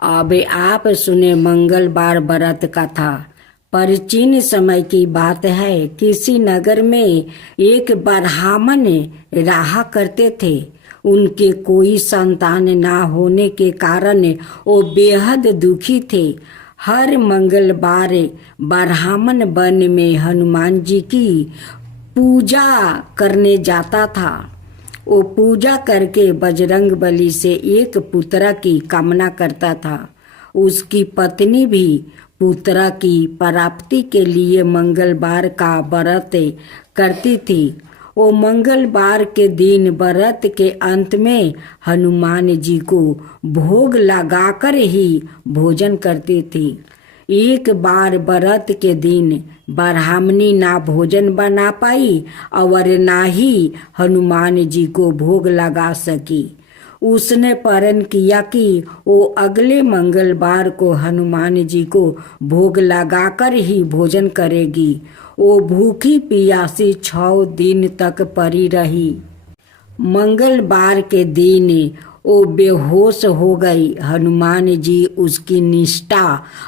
अब आप सुने मंगलवार व्रत कथा। प्राचीन समय की बात है, किसी नगर में एक ब्राह्मण रहा करते थे। उनके कोई संतान ना होने के कारण वो बेहद दुखी थे। हर मंगलवार ब्राह्मण वन में हनुमान जी की पूजा करने जाता था। वो पूजा करके बजरंग बली से एक पुत्र की कामना करता था। उसकी पत्नी भी पुत्र की प्राप्ति के लिए मंगलवार का व्रत करती थी। वो मंगलवार के दिन व्रत के अंत में हनुमान जी को भोग लगाकर ही भोजन करती थी। एक बार व्रत के दिन ब्राह्मणी ना भोजन बना पाई और ना ही हनुमान जी को भोग लगा सकी। उसने प्रण किया कि वो अगले मंगलवार को हनुमान जी को भोग लगाकर ही भोजन करेगी। वो भूखी प्यासी 6 दिन तक पड़ी रही। मंगलवार के दिन वो बेहोश हो गई। हनुमान जी उसकी निष्ठा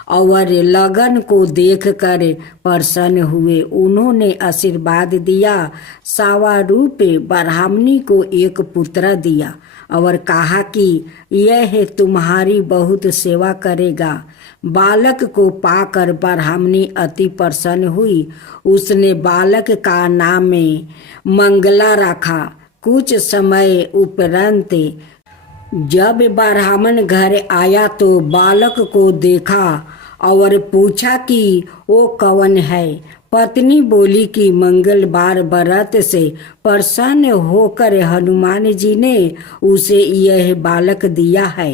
और लगन को देखकर प्रसन्न हुए। उन्होंने आशीर्वाद दिया। सावारूप ब्राह्मणी को एक पुत्र दिया और कहा कि यह तुम्हारी बहुत सेवा करेगा। बालक को पाकर ब्राह्मणी अति प्रसन्न हुई। उसने बालक का नाम मंगला रखा। कुछ समय उपरांत जब ब्राह्मण घर आया तो बालक को देखा और पूछा कि वो कौन है। पत्नी बोली कि मंगलवार व्रत से प्रसन्न होकर हनुमान जी ने उसे यह बालक दिया है।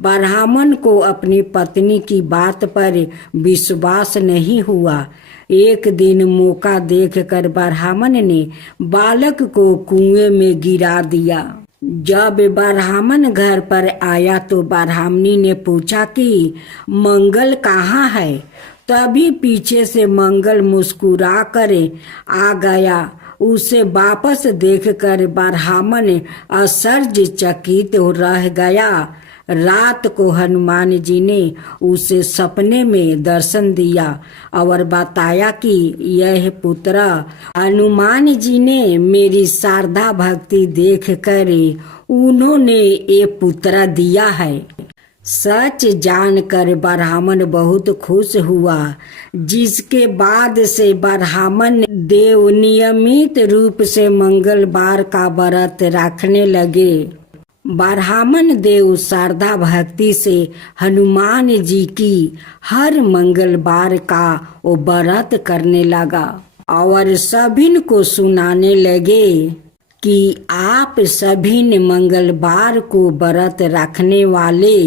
ब्राह्मण को अपनी पत्नी की बात पर विश्वास नहीं हुआ। एक दिन मौका देखकर ब्राह्मण ने बालक को कुएं में गिरा दिया। जब ब्राह्मण घर पर आया तो ब्राह्मणी ने पूछा कि मंगल कहाँ है। तभी पीछे से मंगल मुस्कुरा कर आ गया। उसे वापस देखकर ब्राह्मण आश्चर्यचकित रह गया। रात को हनुमान जी ने उसे सपने में दर्शन दिया और बताया कि यह पुत्र हनुमान जी ने मेरी श्रद्धा भक्ति देखकर उन्होंने ये पुत्र दिया है। सच जानकर ब्राह्मण बहुत खुश हुआ, जिसके बाद से ब्राह्मण देव नियमित रूप से मंगलवार का व्रत रखने लगे। ब्राह्मण देव श्रद्धा भक्ति से हनुमान जी की हर मंगलवार का वो व्रत करने लगा और सभी को सुनाने लगे कि आप सभी ने मंगलवार को व्रत रखने वाले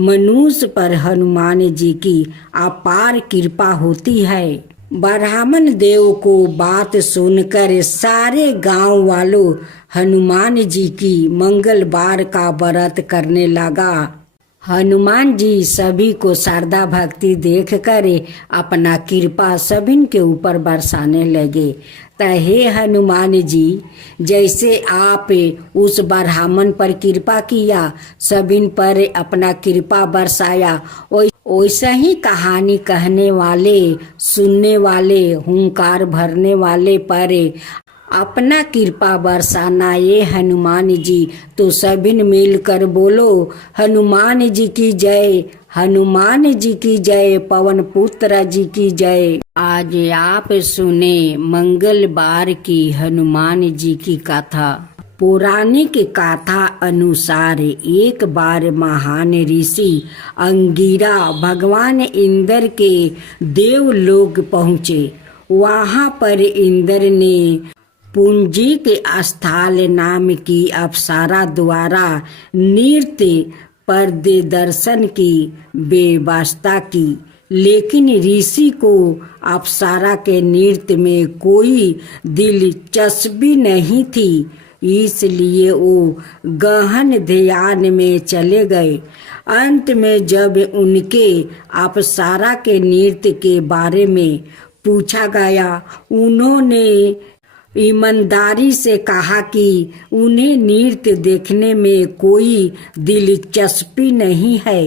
मनुष्य पर हनुमान जी की अपार कृपा होती है। ब्राह्मण देव को बात सुनकर सारे गांव वालों हनुमान जी की मंगलवार का व्रत करने लगा। हनुमान जी सभी को श्रद्धा भक्ति देखकर अपना कृपा सभी के ऊपर बरसाने लगे। हे हनुमान जी, जैसे आप उस ब्राह्मण पर कृपा किया, सभी पर अपना कृपा बरसाया, वैसा ही कहानी कहने वाले, सुनने वाले, हुंकार भरने वाले पर अपना कृपा बरसाना ये हनुमान जी। तो सभी मिलकर बोलो हनुमान जी की जय, हनुमान जी की जय, पवन पुत्र जी की जय। आज आप सुने मंगलवार की हनुमान जी की कथा। पौराणिक कथा अनुसार एक बार महान ऋषि अंगिरा भगवान इंद्र के देवलोक पहुँचे। वहाँ पर इंद्र ने पुंजिक स्थल नाम की अप्सरा द्वारा नृत्य प्रदर्शन की व्यवस्था की, लेकिन ऋषि को अप्सरा के नृत्य में कोई दिलचस्पी नहीं थी। इसलिए वो गहन ध्यान में चले गए। अंत में जब उनके अप्सरा के नृत्य के बारे में पूछा गया, उन्होंने ईमानदारी से कहा कि उन्हें नृत्य देखने में कोई दिलचस्पी नहीं है।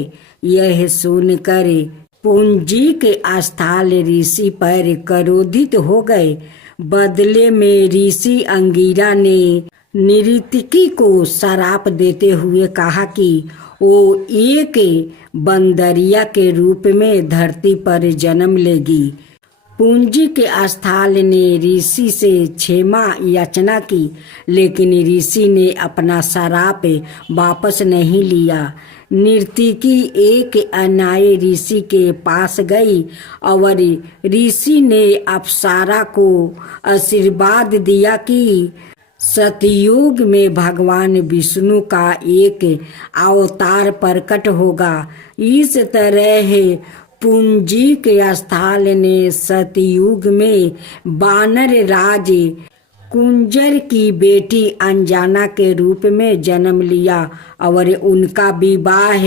यह सुनकर पूंजी के आस्थाल ऋषि पर क्रोधित हो गए। बदले में ऋषि अंगिरा ने नर्तकी को श्राप देते हुए कहा कि वो एक बंदरिया के रूप में धरती पर जन्म लेगी। पूंजी के आस्थाल ने ऋषि से क्षमा याचना की, लेकिन ऋषि ने अपना श्राप वापस नहीं लिया। नर्तकी एक अन्यायी ऋषि के पास गई और ऋषि ने अप्सरा को आशीर्वाद दिया कि सतयुग में भगवान विष्णु का एक अवतार प्रकट होगा। इस तरह पूंजी के आस्थाल ने सतयुग में वानर राज कुंजर की बेटी अंजना के रूप में जन्म लिया और उनका विवाह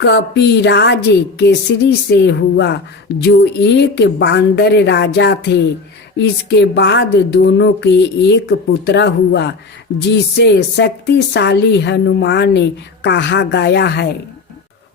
कपिराज केसरी से हुआ, जो एक बांदर राजा थे। इसके बाद दोनों के एक पुत्र हुआ, जिसे शक्तिशाली हनुमान कहा गया है।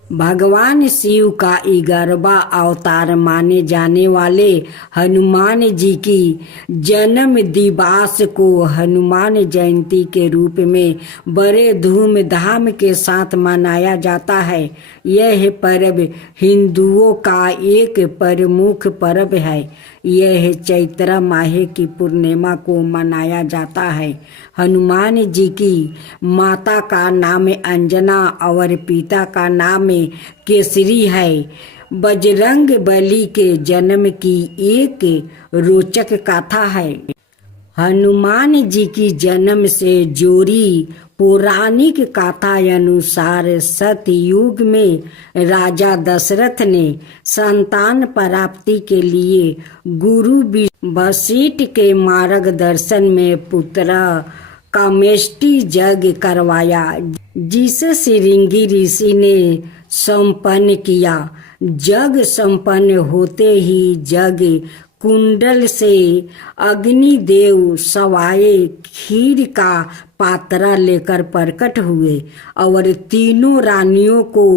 भगवान शिव का 11वां अवतार माने जाने वाले हनुमान जी की जन्म दिवस को हनुमान जयंती के रूप में बड़े धूमधाम के साथ मनाया जाता है। यह पर्व हिंदुओं का एक प्रमुख पर्व है। यह चैत्र माह की पूर्णिमा को मनाया जाता है। हनुमान जी की माता का नाम अंजना और पिता का नाम केसरी है। बजरंग बली के जन्म की एक रोचक कथा है। हनुमान जी की जन्म से जोड़ी पौराणिक कथा अनुसार सतयुग में राजा दशरथ ने संतान प्राप्ति के लिए गुरु वशिष्ठ के मार्गदर्शन में पुत्र कामेष्टि यज्ञ करवाया, जिसे श्रृंगी ऋषि ने संपन्न किया। यज्ञ संपन्न होते ही यज्ञ कुंडल से अग्निदेव सवाए खीर का पात्रा लेकर प्रकट हुए और तीनों रानियों को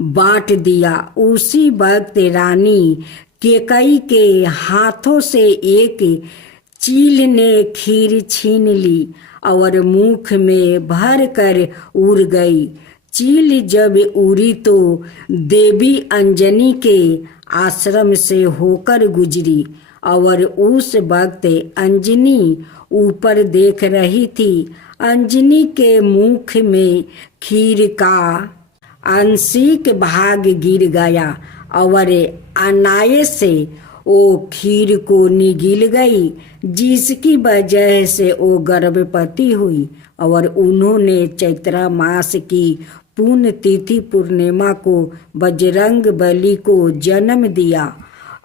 बांट दिया। उसी वक्त रानी केकई के हाथों से एक चील ने खीर छीन ली और मुख में भर कर उड़ गई। चील जब उड़ी तो देवी अंजनी के आश्रम से होकर गुजरी और उस वक्त अंजनी ऊपर देख रही थी। अंजनी के मुख में खीर का आंशिक भाग गिर गया और अनायास से वो खीर को निगल गई, जिसकी वजह से वो गर्भवती हुई और उन्होंने चैत्र मास की पुण्य तिथि पूर्णिमा को बजरंग बली को जन्म दिया।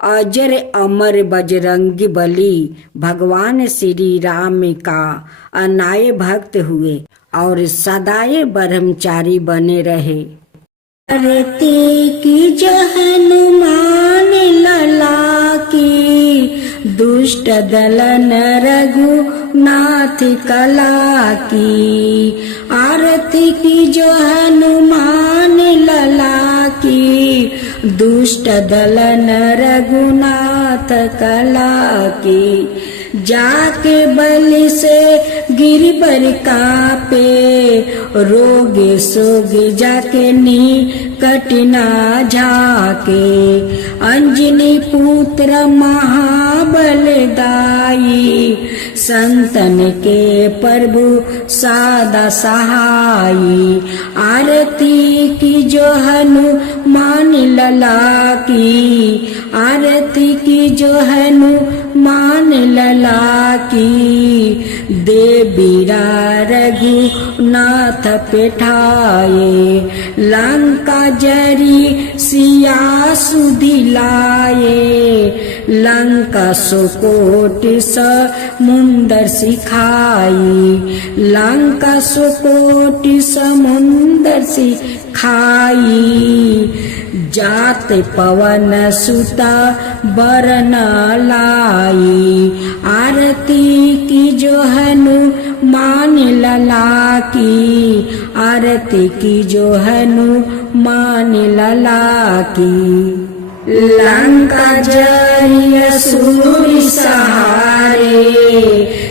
अजर अमर बजरंग बली भगवान श्री राम का अनाय भक्त हुए और सदाए ब्रह्मचारी बने रहे। करते की जो हनुमान लला की, दुष्ट दलन रघुनाथ कला की। आरती की जो हनुमान लला की, दुष्ट दलन रघुनाथ कला की। जाके बलि से गिरबर कापे, रोग सोग जाके निकट ना झाके। अंजनी पुत्र महाबलदाई, संतन के प्रभु सादा सहाई। आरती की जो हनुमान लला की, आरती की जो हनुमान लला की। देवीरा रघुनाथ पेठाए, लंका जरी सिया सुदिलाए। लंका सुकोट समुंदर सिखाई, लंका सुकोट समुंदर सिखाई। जात पवन सुता बरन लाई, आरती की जो हनुमान लला की। आरती की जो हनुमान लला की। लंका जय असुर सहारे,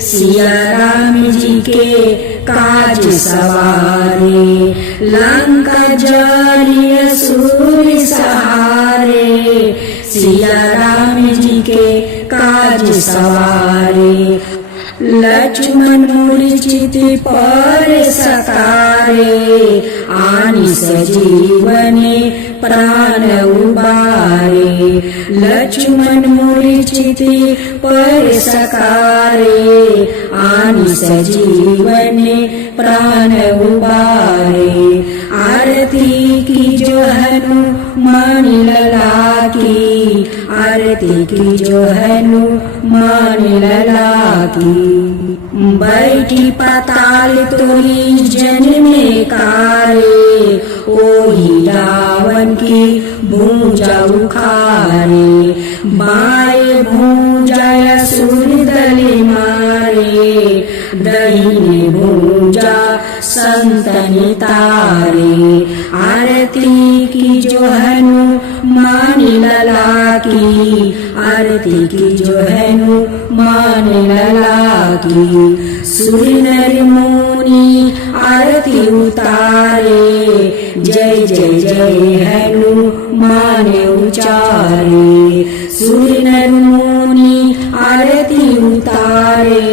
सिया राम जी के काज सवारे। लंका जय असुर सहारे, सिया राम जी के काज सवारे। लक्ष्मण मूर्छित पर सकारे, आनि सजीवने प्राण उबारे। लक्ष्मण मूर्छित पर सकारे, आनि सजीवने प्राण उबारे। आरती की जो हनुमान लला की, आरती की जो हनुमान लला की। बैठी पाताल तोरी जन्मे कारे, ओही रावण की भूजा उखारे। बाएं भूजा असुर दल मारे, दाहिने भूजा संतन तारे। आरती की जो हनुमान लला की, आरती की जो हनुमान लला की। सुर नर मुनि आरती उतारे, जय जय जय हनुमान उचारे। सुर नर मुनि आरती उतारे,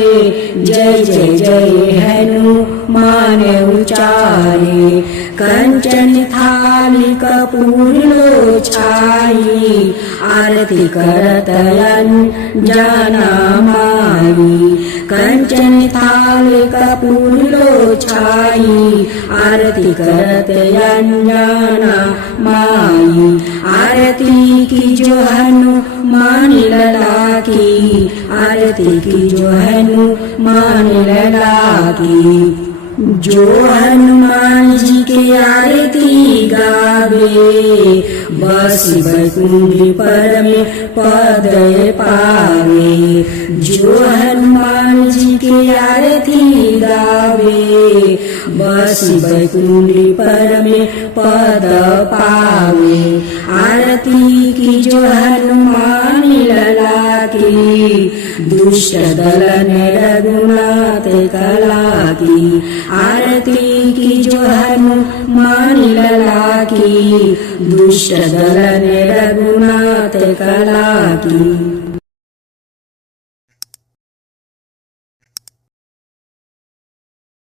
जय जय जय हनुमान उचारे। कंचन थाली कपूर लो छाई, आरती करत अंजना माई। कंचन थाली कपूर लो छाई, आरती करत अंजना माई। आरती की जो हनुमान लला की, आरती की जो हनुमान लला की। जो हनुमान जी के आरती गावे, बस बैकुंठ परम पद पावे। जो हनुमान जी के आरती गावे, बस बैकुंठ परम पद पावे। आरती की जो हनुमान लला की, दुष्ट दलन रघुनाथ कला की। आरती की जो हनुमान लला की, दुष्ट दलन रघुनाथ कला की।